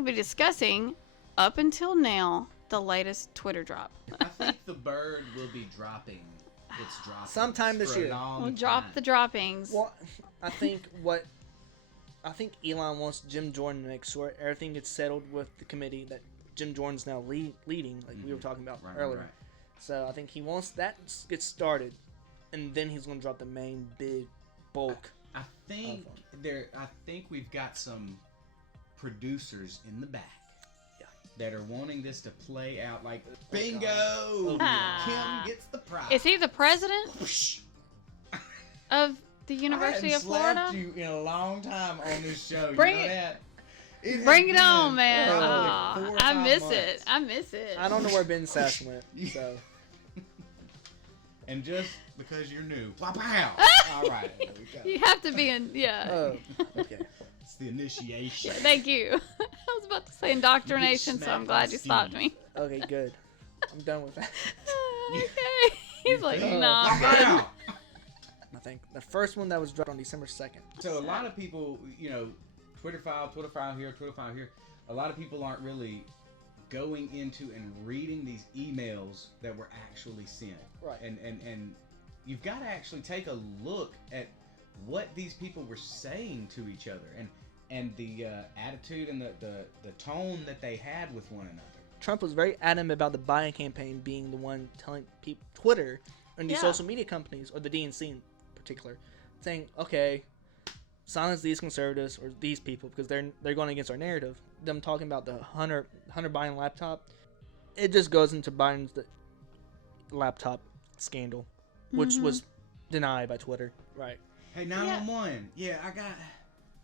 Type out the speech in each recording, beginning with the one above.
will be discussing, up until now, the latest Twitter drop. I think the bird will be dropping. It's dropping sometime this year. We'll drop the droppings. Well, I think Elon wants Jim Jordan to make sure everything gets settled with the committee that Jim Jordan's now leading, like we were talking about earlier. Right. So I think he wants that to get started, and then he's going to drop the main big bulk. I think we've got some producers in the back that are wanting this to play out like bingo. Kim gets the prize. Is he the president of the University of Florida? I haven't slapped you in a long time on this show. Bring you know it. that? Bring it on, man. probably 4 or I 5 miss months. it. I miss it. I don't know where Ben Sass went, so. And just because you're new, pow, pow. All right, there we go. You have to be in, Oh, okay. It's the initiation. Thank you. I was about to say indoctrination, so I'm glad you stopped me. Okay, good. I'm done with that. Okay. He's like, nah, I'm Pow, good. pow. I think the first one that was dropped on December 2nd. So a lot of people, Twitter file here, Twitter file here. A lot of people aren't really going into and reading these emails that were actually sent. Right. And you've got to actually take a look at what these people were saying to each other and the attitude and the tone that they had with one another. Trump was very adamant about the Biden campaign being the one telling people, Twitter and these social media companies, or the DNC in particular, saying, okay, silence these conservatives or these people because they're going against our narrative. Them talking about the Hunter Biden laptop, it just goes into Biden's laptop scandal, which was denied by Twitter. Right. Hey, 911. Yeah, I got.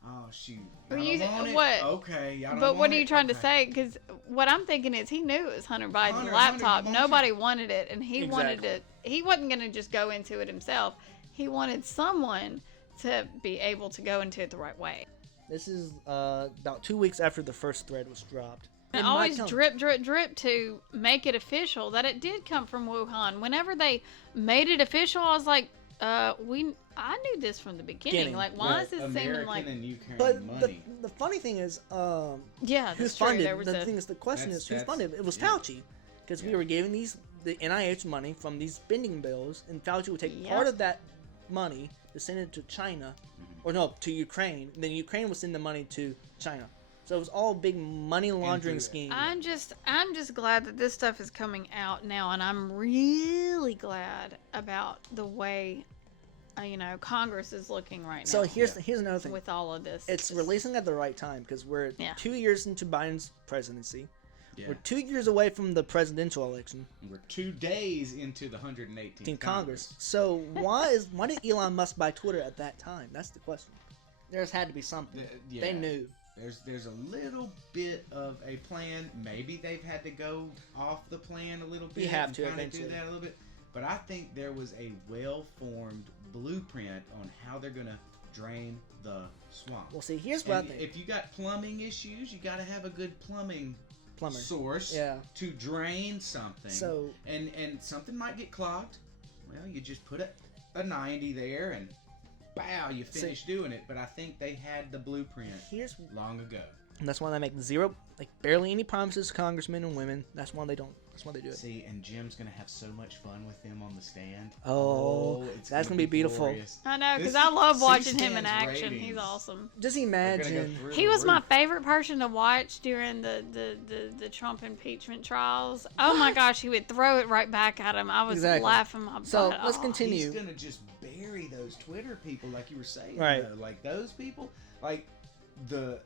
Oh shoot. Were I you- don't want it. what? Okay. I don't But what want are you it. trying to Okay. say? Because what I'm thinking is he knew it was Hunter Biden's Hunter laptop. wants Nobody wanted it, and he wanted Exactly. it. He wasn't going to just go into it himself. He wanted someone to be able to go into it the right way. This is about 2 weeks after the first thread was dropped. And It always might come. drip, drip, drip to make it official that it did come from Wuhan. Whenever they made it official, I was like, I knew this from the beginning. Like, why is this seeming American like? and Ukraine But money. the funny thing is, Yeah, who's that's true. funded? There was The a. thing is, the question That's- is who's that's- funded. It was yeah. Fauci, because we were giving the NIH money from these spending bills, and Fauci would take Yep. part of that money to send it to China, or no, to Ukraine. And then Ukraine would send the money to China. So it was all a big money laundering scheme. I'm just glad that this stuff is coming out now, and I'm really glad about the way, Congress is looking right now. So here's another thing. with all of this. It's releasing at the right time because we're 2 years into Biden's presidency. Yeah. We're 2 years away from the presidential election. We're 2 days into the 118th In Congress. So why did Elon Musk buy Twitter at that time? That's the question. There's had to be something. Yeah. They knew. There's a little bit of a plan. Maybe they've had to go off the plan a little bit. You have and to kinda eventually. do that a little bit. But I think there was a well-formed blueprint on how they're gonna drain the swamp. Well, see, here's what I And think. if you got plumbing issues, you got to have a good plumbing Plumber. source Yeah. to drain something. So- and something might get clogged. Well, you just put a 90 there and bow, you finish doing it. But I think they had the blueprint long ago. And that's why they make barely any promises to congressmen and women. That's why they don't. That's why they do it. See, and Jim's gonna have so much fun with them on the stand. Oh, it's that's gonna be beautiful. glorious. I know, because This I love watching him C-SPAN's in action. ratings. He's awesome. Just They're gonna go imagine. through He the was my roof. favorite person to watch during the Trump impeachment trials. Oh my gosh, he would throw it right back at him. I was Exactly. laughing my butt So off. let's continue. He's gonna just bury those Twitter people, like you were saying. Right. Though. Like those people, like the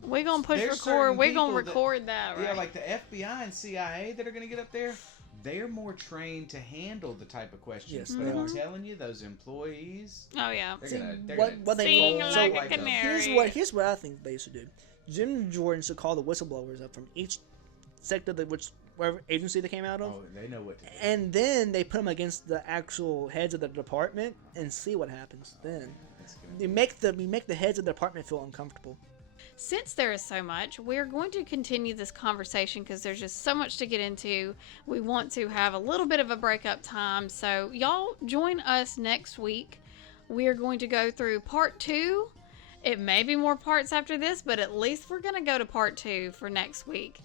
We're gonna push There's record. certain We're gonna people that- record that, right? yeah, like the FBI and CIA that are gonna get up there. They're more trained to handle the type of questions. Yes, but they I'm are. telling you, those employees, oh yeah. they're what gonna they Sing so like a like those. canary. here's what I think they should do. Jim Jordan should call the whistleblowers up from each sector wherever agency they came out of. Oh, they know what to do. And then they put them against the actual heads of the department and see what happens. Then That's good. we make the heads of the department feel uncomfortable. Since there is so much, we're going to continue this conversation because there's just so much to get into. We want to have a little bit of a breakup time. So, y'all join us next week. We are going to go through part 2 It may be more parts after this, but at least we're going to go to part 2 for next week.